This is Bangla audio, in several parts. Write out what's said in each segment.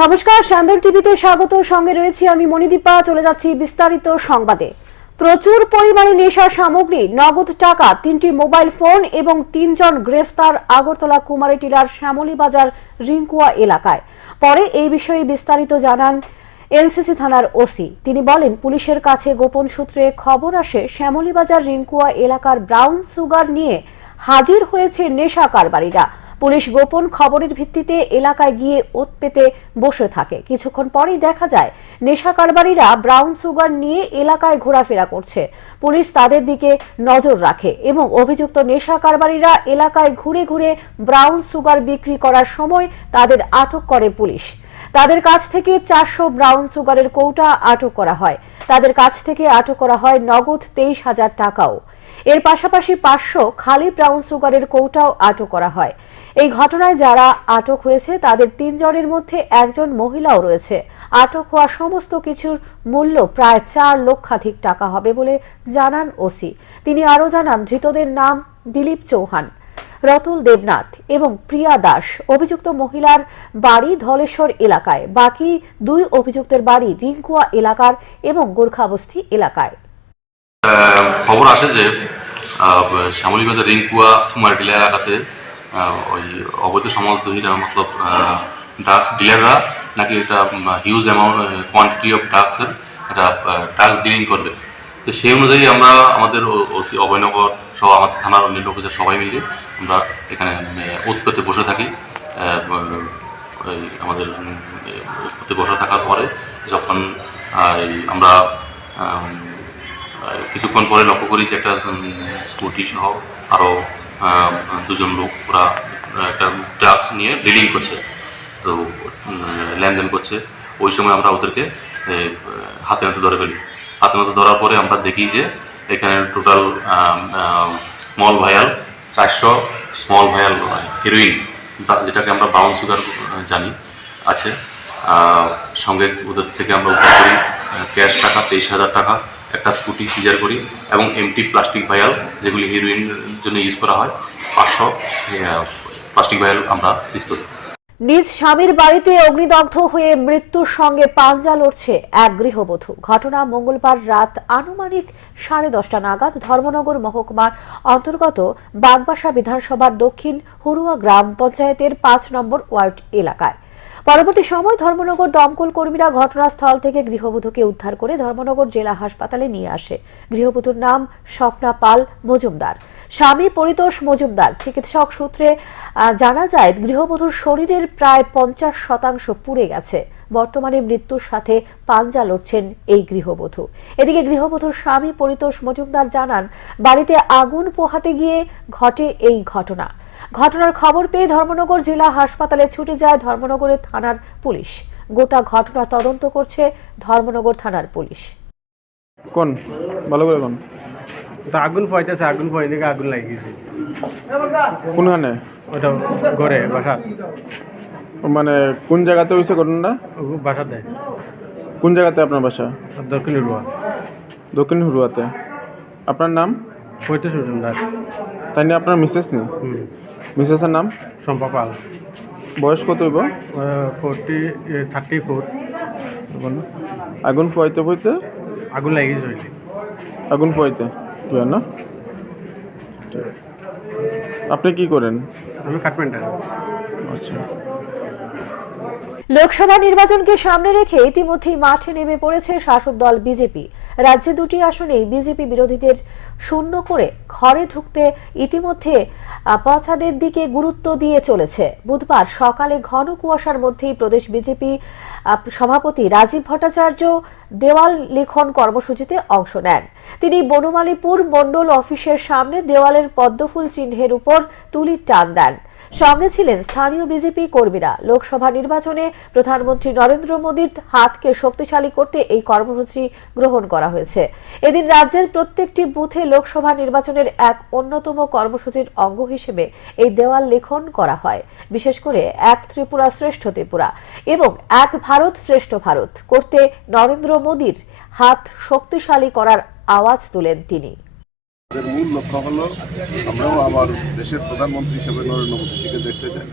নমস্কার, শান্তন টিভিতে স্বাগত। সঙ্গে রয়েছি আমি মণিদীপা। চলে যাচ্ছি বিস্তারিত সংবাদে। প্রচুর পরিমাণে নেশা সামগ্রী, নগদ টাকা, 3টি মোবাইল ফোন এবং 3 জন গ্রেফতার আগরতলা কুমারীটিলার শ্যামলীবাজার রিঙ্কুয়া এলাকায়। পরে এই বিষয়ে বিস্তারিত জানান এনসিসি থানার ওসি। তিনি বলেন, পুলিশের কাছে গোপন সূত্রে খবর আসে শ্যামলীবাজার রিঙ্কুয়া এলাকার ব্রাউন সুগার নিয়ে হাজির হয়েছে নেশা কারবারিরা। পুলিশ গোপন খবরের ভিত্তিতে এলাকায় গিয়ে ওত পেতে বসে থাকে। কিছুক্ষণ পরেই দেখা যায় নেশা কারবারিরা ব্রাউন সুগার নিয়ে এলাকায় ঘোরাফেরা করছে। পুলিশ তাদের দিকে নজর রাখে এবং অভিযুক্ত নেশা কারবারিরা এলাকায় ঘুরে ঘুরে ব্রাউন সুগার বিক্রি করার সময় তাদের আটক করে পুলিশ। তাদের কাছ থেকে 400 ব্রাউন সুগারের কৌটা আটক করা হয়। তাদের কাছ থেকে আটক করা হয় নগদ 23,000 টাকাও। এর পাশাপাশি 500 খালি ব্রাউন সুগারের কৌটাও আটক করা হয়। এই ঘটনায় যারা আটক হয়েছে তাদের 3 জনের মধ্যে একজন মহিলাও রয়েছে। আটক হওয়া সমস্ত কিছুর মূল্য প্রায় 4 লক্ষাধিক টাকা হবে বলে জানান ওসি। তিনি আরো জানান, ধৃতদের নাম দিলীপ চৌহান, রতুল দেবনাথ এবং প্রিয়া দাস। অভিযুক্ত মহিলার বাড়ি ধলেশ্বর এলাকায়, বাকি 2 অভিযুক্তের বাড়ি রিঙ্কুয়া এলাকার এবং গোর্খাবস্তি এলাকায়। খবর আসে যে শ্যামলীবাজার রিঙ্কুয়া কুমারটিলা এলাকাতে ওই অবৈধ সমাজদ্রোহীরা মতলব ড্রাগস ডিলাররা নাকি একটা হিউজ অ্যামাউন্ট কোয়ান্টিটি অফ ড্রাগসের একটা ড্রাগস ডিলিং করবে। তো সেই অনুযায়ী আমরা আমাদের ওসি অভয়নগর সহ আমাদের থানার অন্যান্য অফিসার সবাই মিলে আমরা এখানে উৎপত্তি বসে থাকি। আমাদের উৎপত্তি বসে থাকার পরে যখন আমরা কিছুক্ষণ পরে লক্ষ্য করি যে একটা স্কুটি সহ আরও 2 জন লোক ওরা একটা ড্রাগস নিয়ে ডিলিং করছে, তো লেনদেন করছে। ওই সময় আমরা ওদেরকে হাতে নাতে ধরে ফেলি। হাতে নাতে ধরার পরে আমরা দেখি যে এখানে টোটাল স্মল ভায়াল 400 স্মল ভায়াল হেরোইন, যেটাকে আমরা ব্রাউন সুগার জানি, আছে। সঙ্গে ওদের থেকে আমরা উদ্ধার করি ক্যাশ টাকা 23,000 টাকা, একটা স্কুটি সিজার করি এবং এমটি প্লাস্টিক ভায়াল, যেগুলি হিরোইনের জন্য ইউজ করা হয়, 500 প্লাস্টিক ভায়াল আমরা সিজ করি। নিজ স্বামীর বাড়িতে অগ্নিদগ্ধ হয়ে মৃত্যুর সঙ্গে পাঞ্জা লড়ছে এক গৃহবধূ। ঘটনা মঙ্গলবার রাত আনুমানিক 10:30 নাগাদ ধর্মনগর মহকুমার অন্তর্গত বাগবাসা বিধানসভার দক্ষিণ হুরুয়া গ্রাম পঞ্চায়েতের 5 নম্বর ওয়ার্ড এলাকায়। পরবর্তী সময় ধর্মনগর দমকল কর্মীরা ঘটনাস্থল থেকে গৃহবধূকে উদ্ধার করে ধর্মনগর জেলা হাসপাতালে নিয়ে আসে। গৃহবধূর নাম স্বপ্না পাল মজুমদার, স্বামী পরিতোষ মজুমদার। চিকিৎসক সূত্রে জানা যায়, গৃহবধূর শরীরের প্রায় 50% পুড়ে গেছে। বর্তমানে মৃত্যুর সাথে পাঞ্জা লড়ছেন এই গৃহবধূ। এদিকে গৃহবধূর স্বামী পরিতোষ মজুমদার জানান, বাড়িতে আগুন পোহাতে গিয়ে ঘটে এই ঘটনা। ঘটনার খবর পেয়ে ধর্মনগর জেলা হাসপাতালে ছুটে যায় ধর্মনগরের থানার পুলিশ। গোটা ঘটনা তদন্ত করছে ধর্মনগর থানার পুলিশ। কোন ভালো করে কোন ওটা আগুন পাইতেছে, আগুন পাই দিকে আগুন লাগি গেছে। কোনখানে? ওটা ঘরে বাসা, মানে কোন জায়গাতে হয়েছে ঘটনাটা? বাসা দেয়। কোন জায়গাতে আপনার বাসা? দক্ষিণ রুয়া, দক্ষিণ হুরুয়াতে। আপনার নাম? পঁয়ত্রিশ মজুমদার। তাই নিয়ে আপনার মিসেস নেই? মিসেসের নাম? শম্পা পাল। বয়স কত হইব? 34। আগুন পোয়াইতে পোয়াইতে আগুন লাগি গেছে। আগুন পোয়াইতে না? আপনি কি করেন? আমি কার্পেন্টার। আচ্ছা। লোকসভা নির্বাচনকে সামনে রেখে ইতিমধ্যেই মাঠে নেমে পড়েছে শাসক দল বিজেপি। রাজ্যে 2টি আসনেই বিজেপি বিরোধীদের শূন্য করে ঘরে ঢুকতে ইতিমধ্যে পছাদের দিকে গুরুত্ব দিয়ে চলেছে। বুধবার সকালে ঘন কুয়াশার মধ্যেই প্রদেশ বিজেপি সভাপতি রাজীব ভট্টাচার্য দেওয়াল লিখন কর্মসূচিতে অংশ নেন। তিনি বনমালীপুর মন্ডল অফিসের সামনে দেওয়ালের পদ্মফুল চিহ্নের উপর তুলির টান দেন। সঙ্গে ছিলেন স্থানীয় বিজেপি কর্মীরা। লোকসভা নির্বাচনে প্রধানমন্ত্রী নরেন্দ্র মোদীর হাতকে শক্তিশালী করতে এই কর্মসূচি গ্রহণ করা হয়েছে। এদিন রাজ্যের প্রত্যেকটি বুথে লোকসভা নির্বাচনের এক অন্যতম কর্মসূচির অঙ্গ হিসেবে এই দেওয়াল লেখন করা হয়। বিশেষ করে এক ত্রিপুরা শ্রেষ্ঠ ত্রিপুরা এবং এক ভারত শ্রেষ্ঠ ভারত করতে নরেন্দ্র মোদীর হাত শক্তিশালী করার আওয়াজ তোলেন তিনি। মূল লক্ষ্য হলো আমরাও আবার দেশের প্রধানমন্ত্রী হিসেবে নরেন্দ্র মোদীজিকে দেখতে চাই।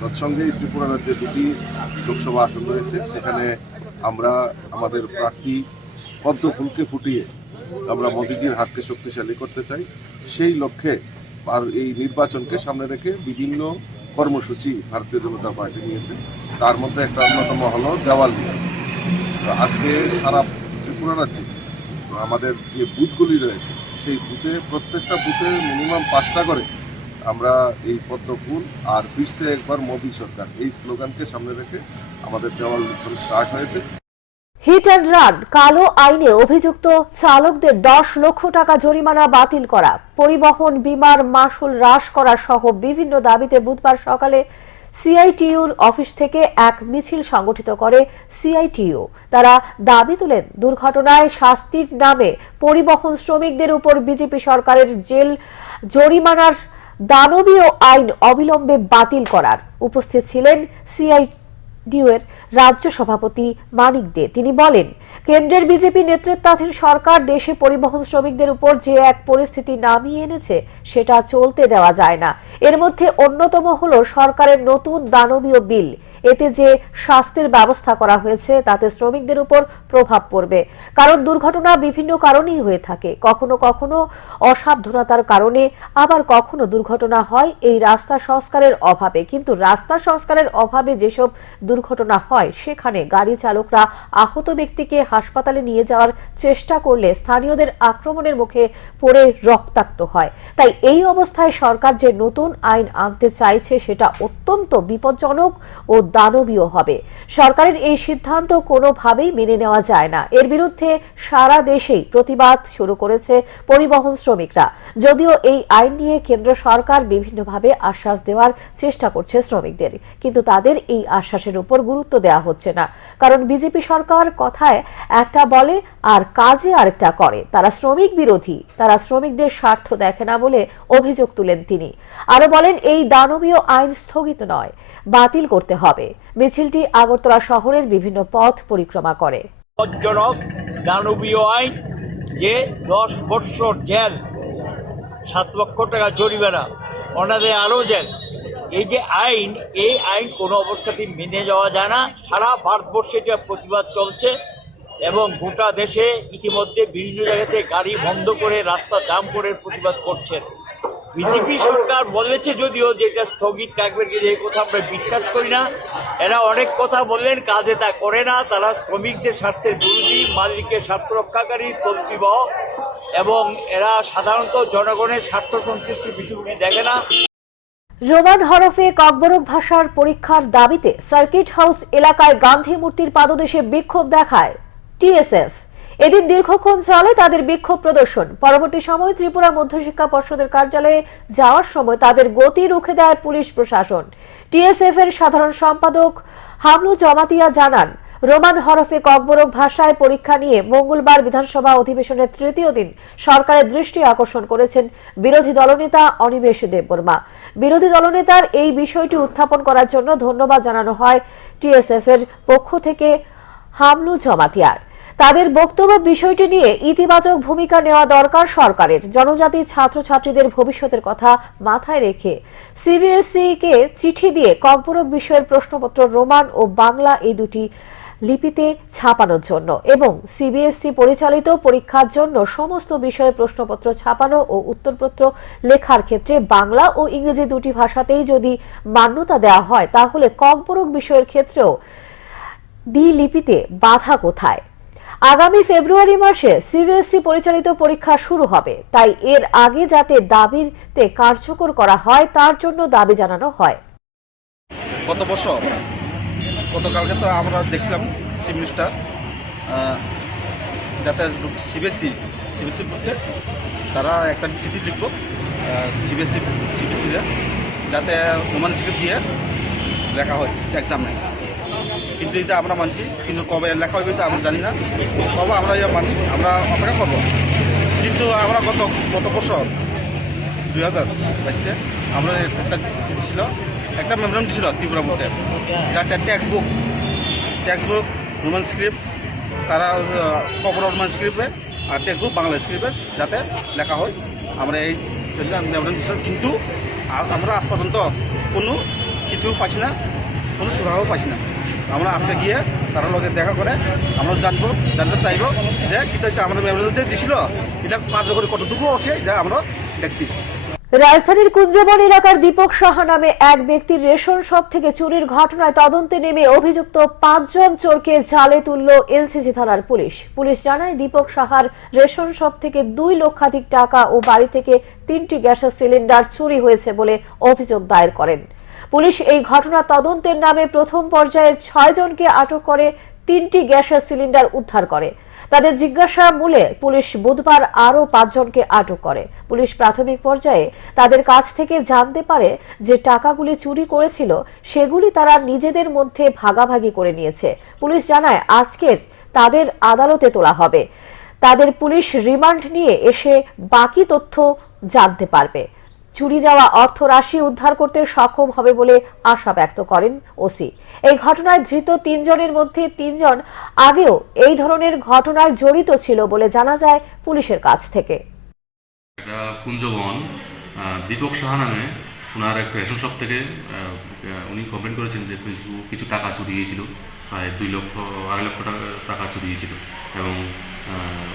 তৎসঙ্গে এই ত্রিপুরা রাজ্যে 2টি লোকসভা আসন রয়েছে। সেখানে আমরা আমাদের প্রার্থী পদ্ম ফুলকে ফুটিয়ে আমরা মোদিজির হাতকে শক্তিশালী করতে চাই। সেই লক্ষ্যে আর এই নির্বাচনকে সামনে রেখে বিভিন্ন কর্মসূচি ভারতীয় জনতা পার্টি নিয়েছে। তার মধ্যে একটা অন্যতম হলো দেওয়াল নিয়ে। তো আজকে সারা ত্রিপুরা রাজ্যে আমাদের যে বুথগুলি রয়েছে সেই বুথে প্রত্যেকটা বুথে মিনিমাম 5টা করে আমরা এই পদ্ম ফুল আর ফিরছে একবার মোদি সরকার এই স্লোগানকে সামনে রেখে আমাদের দেওয়াল লিখন স্টার্ট হয়েছে। হিট অ্যান্ড রান কালো আইনে অভিযুক্ত চালকদের 10 লক্ষ টাকা জরিমানা বাতিল করা, পরিবহন বীমার মাসুল হ্রাস করা সহ বিভিন্ন দাবিতে বুধবার সকালে সিআইটিইউর অফিস থেকে এক মিছিল সংগঠিত করে সিআইটিইউ। তারা দাবি তুলেন দুর্ঘটনায় শাস্তির নামে পরিবহন শ্রমিকদের উপর বিজেপি সরকারের জেল জরিমানার দানবীয় আইন অবিলম্বে বাতিল করার। উপস্থিত ছিলেন সিআইটিইউ এর রাজ্য সভাপতি মানিক দে। তিনি বলেন, কেন্দ্রের বিজেপি নেতৃত্বাধীন সরকার দেশে পরিবহন শ্রমিকদের উপর যে এক পরিস্থিতি নামিয়ে এনেছে সেটা চলতে দেওয়া যায় না। এর মধ্যে অন্যতম হলো সরকারের নতুন দানবীয় বিল। এতে যে শাস্তির ব্যবস্থা করা হয়েছে তাতে শ্রমিকদের উপর প্রভাব পড়বে। কারণ দুর্ঘটনা বিভিন্ন কারণেই হয়ে থাকে, কখনো কখনো অসাবধানতার কারণে, আবার কখনো দুর্ঘটনা হয় এই রাস্তা সংস্কারের অভাবে। কিন্তু রাস্তা সংস্কারের অভাবে যেসব দুর্ঘটনা হয় সেখানে গাড়ি চালকরা আহত ব্যক্তিকে হাসপাতালে নিয়ে যাওয়ার চেষ্টা করলে স্থানীয়দের আক্রমণের মুখে পড়ে রক্তাক্ত হয়। তাই এই অবস্থায় সরকার যে নতুন আইন আনতে চাইছে সেটা অত্যন্ত বিপজ্জনক ও দানবীয় হবে। সরকারের এই সিদ্ধান্ত কোনোভাবেই মেনে নেওয়া যায় না। এর বিরুদ্ধে সারা দেশেই প্রতিবাদ শুরু করেছে পরিবহন শ্রমিকরা। যদিও এই আইন নিয়ে কেন্দ্র সরকার বিভিন্নভাবে আশ্বাস দেওয়ার চেষ্টা করছে শ্রমিকদের, কিন্তু তাদের এই আশ্বাসের উপর গুরুত্ব দেওয়া হচ্ছে না। কারণ বিজেপি সরকার কথায় একটা বলে আর কাজে আরেকটা করে। তারা শ্রমিক বিরোধী, তারা শ্রমিকদের স্বার্থ দেখে না বলে অভিযোগ তুলেন তিনি। আরো বলেন, এই দানবীয় আইন স্থগিত নয়, বাতিল করতে হবে। মিছিলটি আগরতলা শহরের বিভিন্ন পথ পরিক্রমা করে। বিপজ্জনক দানবীয় আইন যে 10 বৎসর জেল, 7 লক্ষ টাকা জরিমানা, অনাদে আরও জেল। এই যে আইন, এই আইন কোনো অবস্থাতেই মেনে যাওয়া যায় না। সারা ভারতবর্ষে এটা প্রতিবাদ চলছে এবং গোটা দেশে ইতিমধ্যে বিভিন্ন জায়গাতে গাড়ি বন্ধ করে রাস্তা জাম করে প্রতিবাদ করছেন। বিজেপি সরকার বলেছে যদিও যে এটা স্থগিত রাখবে, কিন্তু এই কথা আমরা বিশ্বাস করি না। এরা অনেক কথা বললেন, কাজে তা করে না। তারা শ্রমিকদের স্বার্থের বিরোধী, মালিকের স্বার্থ রক্ষাকারী, তল্পিবহ, এবং এরা সাধারণত জনগণের স্বার্থ সংশ্লিষ্ট বিষয়গুলি দেখে না। রোমান হরফে ককবরক ভাষার পরীক্ষার দাবিতে সার্কিট হাউস এলাকায় গান্ধী মূর্তির পাদদেশে বিক্ষোভ দেখায় টিএসএফ। এদিন দীর্ঘক্ষণ চলে তাদের বিক্ষোভ প্রদর্শন। পরবর্তী সময় ত্রিপুরা মধ্যশিক্ষা পর্ষদের কার্যালয়ে যাওয়ার সময় তাদের গতি রুখে দেয় পুলিশ প্রশাসন। টিএসএফ এর সাধারণ সম্পাদক হামলু জমাতিয়া জানান, রোমান হরফে ককবরক ভাষায় পরীক্ষা নিয়ে মঙ্গলবার বিধানসভা অধিবেশনের তৃতীয় দিন সরকারের দৃষ্টি আকর্ষণ করেছেন বিরোধী দলনেতা অনিমেষ দেববর্মা। বিরোধী দলনেতার এই বিষয়টি উত্থাপন করার জন্য ধন্যবাদ জানানো হয় টিএসএফ এর পক্ষ থেকে হামলু জমাতিয়ার। তাদের বক্তব্য, বিষয়টি নিয়ে ইতিবাচক ভূমিকা নেওয়া দরকার সরকারের। জনজাতি ছাত্রছাত্রীদের ভবিষ্যতের কথা মাথায় রেখে সিবিএসই কে চিঠি দিয়ে ককবরক বিষয়ের প্রশ্নপত্র রোমান ও বাংলা এই দুটি লিপিতে ছাপানোর জন্য এবং সিবিএসই পরিচালিত পরীক্ষার জন্য সমস্ত বিষয়ে প্রশ্নপত্র ছাপানো ও উত্তরপত্র লেখার ক্ষেত্রে বাংলা ও ইংরেজি দুটি ভাষাতেই যদি মান্যতা দেওয়া হয়, তাহলে ককবরক বিষয়ের ক্ষেত্রেও লিপিতে বাধা কোথায়? আগামী ফেব্রুয়ারি মাসে সিবিএসই পরিচালিত পরীক্ষা শুরু হবে, তাই এর আগে যাতে দাবিতে কার্যকর করা হয় তার জন্য দাবি জানানো হয়। গত বছর গতকালকে তো আমরা দেখছিলাম চিফ মিনিস্টার যাতে সিবিএসসি পক্ষে তারা একটা চিঠি লিখব সিবিএসসিরা যাতে রোমান স্ক্রিপ্ট দিয়ে লেখা হয় এক্সাম নেয়। কিন্তু এটা আমরা মানছি, কিন্তু কবে লেখা হবে এটা আমরা জানি না। তবে আমরা মানি, আমরা অপেক্ষা করবো। কিন্তু আমরা গত বছর 2022 আমরা একটা ছিল, একটা মেমোরেন্ডাম ছিল ত্রিপুরা বোর্ডের, যাতে টেক্সট বুক রোমান স্ক্রিপ্ট, তারা ককবরক রোমান স্ক্রিপ্টে আর টেক্সট বুক বাংলা স্ক্রিপ্টে যাতে লেখা হয়। আমরা এই মেমোরেন্ডাম ছিল, কিন্তু আমরা আজ পর্যন্ত কোনো চিঠিও পাচ্ছি না, কোনো সুরাহও পাচ্ছি না। আমরা আজকে গিয়ে তার লগে দেখা করে আমরা জানতে চাইবো যে কিন্তু হচ্ছে আমাদের মেমোরিয়াল যে দিছিল এটা কার্যকরী কতটুকু আছে যা আমরা দেখছি। রাজধানীর কুঞ্জবন এলাকার দীপক সাহা নামে এক ব্যক্তির রেশন শপ থেকে চুরির ঘটনায় তদন্তে নেমে অভিযুক্ত 5 জন চোরকে জালে তুলল এলসিসি থানার পুলিশ। পুলিশ জানায় দীপক সাহার রেশন শপ থেকে 2 লক্ষাধিক টাকা ও বাড়ি থেকে 3টি গ্যাসের সিলিন্ডার চুরি হয়েছে বলে অভিযোগ দায়ের করেন। পুলিশ এই ঘটনা তদন্তের নামে প্রথম পর্যায়ে 6 জনকে আটক করে 3টি গ্যাসের সিলিন্ডার উদ্ধার করে। তাদের জিজ্ঞাসামূলে পুলিশ বুধবার আরও 5 জনকে আটক করে। পুলিশ প্রাথমিক পর্যায়ে তাদের কাছ থেকে জানতে পারে যে টাকাগুলি চুরি করেছিল সেগুলি তারা নিজেদের মধ্যে ভাগাভাগি করে নিয়েছে। পুলিশ জানায় আজকের তাদের আদালতে তোলা হবে। তাদের পুলিশ রিমান্ড নিয়ে এসে বাকি তথ্য জানতে পারবে। চুরি যাওয়া অর্থ রাশি উদ্ধার করতে সক্ষম হবে বলে আশা ব্যক্ত করেন ওসি। এই ঘটনায় ধৃত 3 জনের মধ্যে 3 জন আগেও এই ধরনের ঘটনায় জড়িত ছিল বলে জানা যায় পুলিশের কাছ থেকে। এটা কুঞ্জবন দীপক সাহা নামে ওনার এক রেশন শপ থেকে উনি কমপ্লেন করেছেন যে কিছু টাকা চুরি গিয়েছিল, প্রায় 2.5 লক্ষ টাকা চুরি গিয়েছিল এবং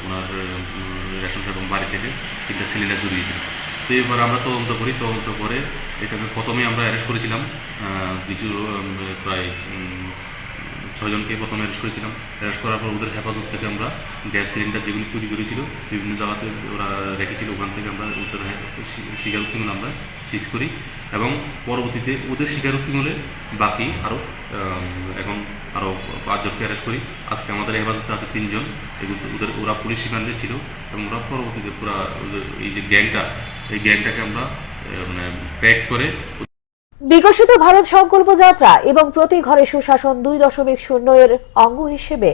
ওনার রেশন শপ এবং বাড়ি থেকে 3টা সিলিন্ডার চুরি গিয়েছিল। তো এবার আমরা তদন্ত করে এটাকে প্রথমে আমরা অ্যারেস্ট করেছিলাম, কিছু প্রায় 6 জনকে প্রথমে অ্যারেস্ট করেছিলাম। অ্যারেস্ট করার পর ওদের হেফাজত থেকে আমরা গ্যাস সিলিন্ডার যেগুলি চুরি করেছিল বিভিন্ন জায়গাতে ওরা রেখেছিল, ওখান থেকে আমরা ওদের স্বীকারোক্তিমূল আমরা সিজ করি এবং পরবর্তীতে ওদের স্বীকারোক্তিমূলে বাকি এখন আরও 5 জনকে অ্যারেস্ট করি। আজকে আমাদের হেফাজতে আছে 3 জন। ওরা পুলিশ রিমান্ডে ছিল এবং ওরা পরবর্তীতে পুরা এই যে এই গ্যাংটাকে আমরা মানে প্যাক করে বিকশিত ভারত সংকল্প যাত্রা এবং প্রতি ঘরে সুশাসন 2.0 এর অঙ্গ হিসেবে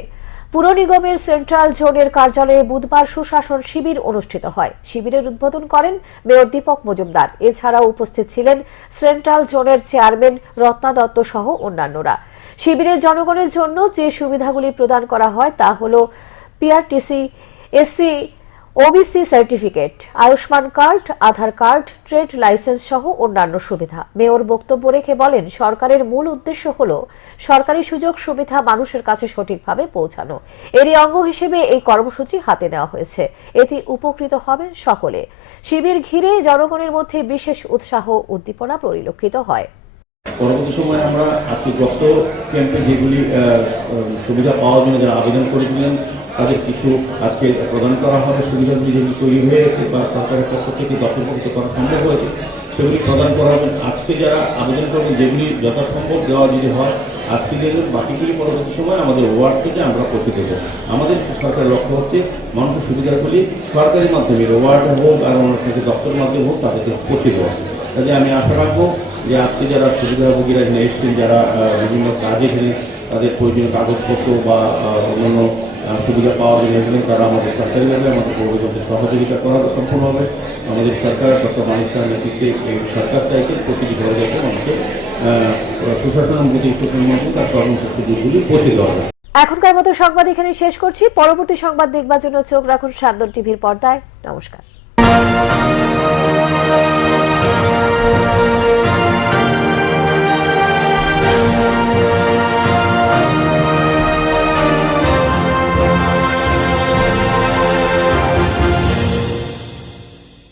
পুর নিগমের সেন্ট্রাল জোনের কার্যালয়ে বুধবার সুশাসন শিবির অনুষ্ঠিত হয়। শিবিরের উদ্বোধন করেন মেয়র দীপক মজুমদার। এছাড়াও উপস্থিত ছিলেন সেন্ট্রাল জোনের চেয়ারম্যান রত্না দত্ত সহ অন্যান্যরা। শিবিরে জনগণের জন্য যে সুবিধাগুলি প্রদান করা হয় তা হল PRTC, SC, OBC certificate, Ayushman card, Aadhaar card, trade licence সহ অন্যান্য সুবিধা। মেয়র বক্তব্য রেখে বলেন সরকারের মূল উদ্দেশ্য হল সরকারি সুযোগ সুবিধা মানুষের কাছে সঠিকভাবে পৌঁছানো। এরই অঙ্গ হিসেবে এই কর্মসূচি হাতে নেওয়া হয়েছে। এতে উপকৃত হবেন সকলে। শিবির ঘিরে জনগণের মধ্যে বিশেষ উৎসাহ উদ্দীপনা পরিলক্ষিত হয়। পরবর্তী সময়ে আমরা আজকে গত ক্যাম্পে যেগুলি সুবিধা পাওয়ার জন্য যারা আবেদন করেছিলেন তাদের কিছু আজকে প্রদান করা হবে। সুবিধাগুলি যেগুলি তৈরি হয়েছে বা সরকারের পক্ষ থেকে দপ্তরভুক্ত করা সম্ভব হয়েছে সেগুলি প্রদান করা হবে। আজকে যারা আবেদন করবেন যেগুলি যথাসম্ভব দেওয়া যদি হয় আজকে দেবেন, বাকিগুলি পরবর্তী সময় আমাদের ওয়ার্ড থেকে আমরা পৌঁছে দেবো। আমাদের সরকারের লক্ষ্য হচ্ছে মানুষের সুবিধাগুলি সরকারি মাধ্যমে ওয়ার্ড হোক আর অন্য থেকে দপ্তরের মাধ্যমে হোক তাদেরকে পৌঁছে দেওয়া। কাজে আমি আশা রাখবো যে আজকে যারা সুবিধাভোগীরা এখানে এসছেন, যারা বিভিন্ন কাজে এখানে তাদের প্রয়োজনীয় কাগজপত্র বা অন্যান্য সুবিধা পাওয়া জন্য তারা আমাদের সরকারিভাবে আমাদের পৌরসভাকে সহযোগিতা করা সম্পূর্ণ হবে। আমাদের সরকার ডক্টর মানিক শাহের নেতৃত্বে এই সরকার চাইছে প্রতিটি ঘরে যাতে মানুষের সুশাসনের প্রতি সুশাসন তার কর্মসূচি দিকগুলি পৌঁছে দেওয়া হবে। এখনকার মতো সংবাদ এখানে শেষ করছি। পরবর্তী সংবাদ দেখবার জন্য চোখ রাখুন সান্দন টিভির পর্দায়। নমস্কার।